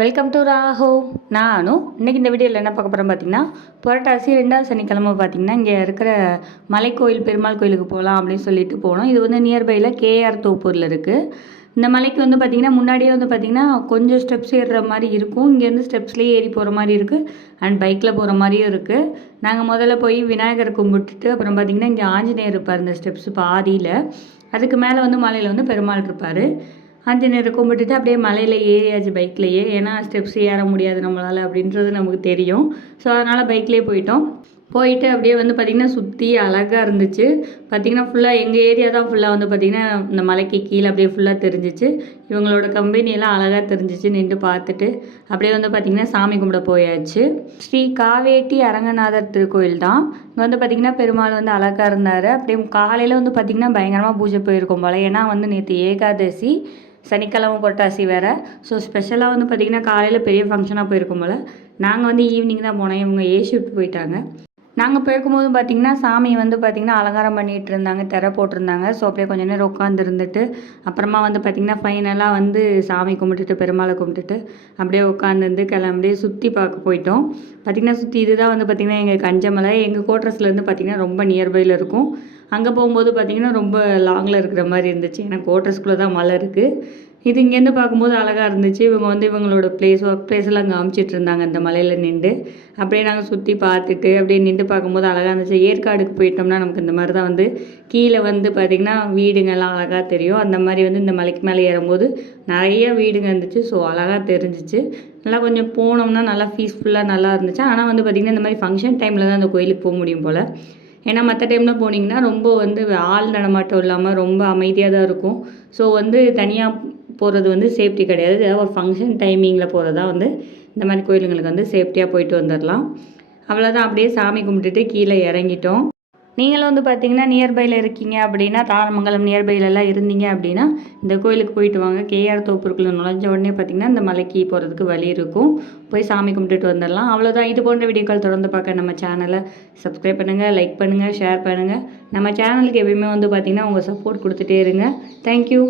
Welcome to ராஹோ நானும் இன்றைக்கி இந்த வீடியோவில் என்ன பார்க்க போகிறோம் பார்த்தீங்கன்னா புரட்டாசி ரெண்டாவது சனிக்கிழமை பார்த்தீங்கன்னா இங்கே இருக்கிற மலைக்கோயில் பெருமாள் கோயிலுக்கு போகலாம் அப்படின்னு சொல்லிட்டு போனோம். இது வந்து நியர்பையில் கேஆர் தோப்பூரில் இருக்குது இந்த மலைக்கு வந்து பார்த்திங்கன்னா முன்னாடியே வந்து பார்த்திங்கன்னா கொஞ்சம் ஸ்டெப்ஸ் ஏறுற மாதிரி இருக்கும். இங்கேருந்து ஸ்டெப்ஸ்லேயே ஏறி போகிற மாதிரி இருக்குது அண்ட் பைக்கில் போகிற மாதிரியும் இருக்குது நாங்கள் முதல்ல போய் விநாயகர் கும்பிட்டுட்டு அப்புறம் பார்த்திங்கன்னா இங்கே ஆஞ்சநேயர் இருப்பார் இந்த ஸ்டெப்ஸ் பாதியில். அதுக்கு மேலே வந்து மலையில் வந்து பெருமாள் இருப்பார். ஆஞ்சநேயரை கும்பிட்டுட்டு அப்படியே மலையில் ஏறியாச்சு பைக்லேயே. ஏன்னா ஸ்டெப்ஸ் ஏற முடியாது நம்மளால் அப்படின்றது நமக்கு தெரியும். ஸோ அதனால் பைக்லேயே போயிட்டோம். போயிட்டு அப்படியே வந்து பார்த்திங்கன்னா சுற்றி அழகாக இருந்துச்சு. பார்த்திங்கன்னா ஃபுல்லாக எங்கள் ஏரியா தான் ஃபுல்லாக வந்து பார்த்திங்கன்னா இந்த மலைக்கு கீழே அப்படியே ஃபுல்லாக தெரிஞ்சிச்சு. இவங்களோட கம்பெனியெல்லாம் அழகாக தெரிஞ்சிச்சு நின்று பார்த்துட்டு. அப்படியே வந்து பார்த்திங்கன்னா சாமி கும்பிட போயாச்சு. ஸ்ரீ காவேட்டி அரங்கநாதர் திருக்கோயில் தான். இங்கே வந்து பார்த்திங்கன்னா பெருமாள் வந்து அழகாக இருந்தார். அப்படியே காலையில் வந்து பார்த்திங்கன்னா பயங்கரமாக பூஜை போயிருக்கும் போல். ஏன்னா வந்து நேற்று ஏகாதசி. சனிக்கிழமை புரட்டாசி வேறு. ஸோ ஸ்பெஷலாக வந்து பார்த்திங்கன்னா காலையில் பெரிய ஃபங்க்ஷனாக போயிருக்கும் போல். நாங்கள் வந்து ஈவினிங் தான் போனோம். இவங்க ஏ ஷிஃப்ட் போயிட்டாங்க. நாங்கள் போயிருக்கும்போது பார்த்திங்கன்னா சாமி வந்து பார்த்திங்கன்னா அலங்காரம் பண்ணிகிட்டு இருந்தாங்க திரை போட்டிருந்தாங்க. ஸோ அப்படியே கொஞ்ச நேரம் உட்காந்து இருந்துட்டு அப்புறமா வந்து பார்த்திங்கன்னா ஃபைனலாக வந்து சாமி கும்பிட்டுட்டு பெருமாளை கும்பிட்டுட்டு அப்படியே உட்காந்துருந்து கிளம்பி சுற்றி பார்க்க போயிட்டோம். பார்த்திங்கன்னா சுற்றி இதுதான் வந்து பார்த்திங்கன்னா எங்கள் கஞ்சமலை. எங்கள் கோட்ரஸ்லேருந்து பார்த்திங்கன்னா ரொம்ப நியர்பையில் இருக்கும். அங்கே போகும்போது பார்த்திங்கன்னா ரொம்ப லாங்கில் இருக்கிற மாதிரி இருந்துச்சு. ஏன்னா கோட்ரஸ்குள்ளே தான் மலை இருக்குது இது இங்கேருந்து பார்க்கும்போது அழகாக இருந்துச்சு. இவங்க வந்து இவங்களோட பிளேஸ் ஒர்க் பிளேஸ்லாம் காமிச்சிட்டு இருந்தாங்க அந்த மலையில் நின்று அப்படியே நாங்கள் சுற்றி பார்த்துட்டு அப்படியே நின்று பார்க்கும்போது அழகாக இருந்துச்சு. ஏற்காடுக்கு போயிட்டோம்னா நமக்கு இந்த மாதிரி தான் வந்து கீழே வந்து பார்த்திங்கன்னா வீடுங்கெல்லாம் அழகாக தெரியும். அந்த மாதிரி வந்து இந்த மலைக்கு மேலே ஏறும்போது நிறைய வீடுங்க இருந்துச்சு. ஸோ அழகாக தெரிஞ்சிச்சு. நல்லா கொஞ்சம் போனோம்னா நல்லா பீஸ்ஃபுல்லாக நல்லா இருந்துச்சு. ஆனால் வந்து பார்த்திங்கன்னா இந்த மாதிரி ஃபங்க்ஷன் டைமில் தான் அந்த கோயிலுக்கு போக முடியும் போல். ஏன்னா மற்ற டைமில் போனீங்கன்னா ரொம்ப வந்து ஆள் நடமாட்டம் இல்லாமல் ரொம்ப அமைதியாக தான் இருக்கும். ஸோ வந்து தனியாக போகிறது வந்து சேஃப்டி கிடையாது. ஏதாவது ஒரு ஃபங்க்ஷன் டைமிங்கில் போகிறது தான் வந்து இந்த மாதிரி கோயிலுங்களுக்கு வந்து சேஃப்டியாக போயிட்டு வந்துடலாம் அவ்வளோதான் அப்படியே சாமி கும்பிட்டுட்டு கீழே இறங்கிட்டோம். நீங்களும் வந்து பார்த்தீங்கன்னா நியர்பையில் இருக்கீங்க அப்படின்னா தாரமங்கலம் நியர்பையிலலாம் இருந்தீங்க அப்படின்னா இந்த கோயிலுக்கு போயிட்டு வாங்க. கேஆர் தோப்புக்குள்ளே நுழைஞ்ச உடனே பார்த்தீங்கன்னா இந்த மலைக்கு போகிறதுக்கு வழி இருக்கும். போய் சாமி கும்பிட்டுட்டு வந்துடலாம் அவ்வளோதான் இது போன்ற வீடியோக்கள் தொடர்ந்து பார்க்க நம்ம சேனலை சப்ஸ்கிரைப் பண்ணுங்கள் லைக் பண்ணுங்கள் ஷேர் பண்ணுங்கள் நம்ம சேனலுக்கு எப்பயுமே வந்து பார்த்திங்கன்னா உங்கள் சப்போர்ட் கொடுத்துட்டே இருங்க. தேங்க்யூ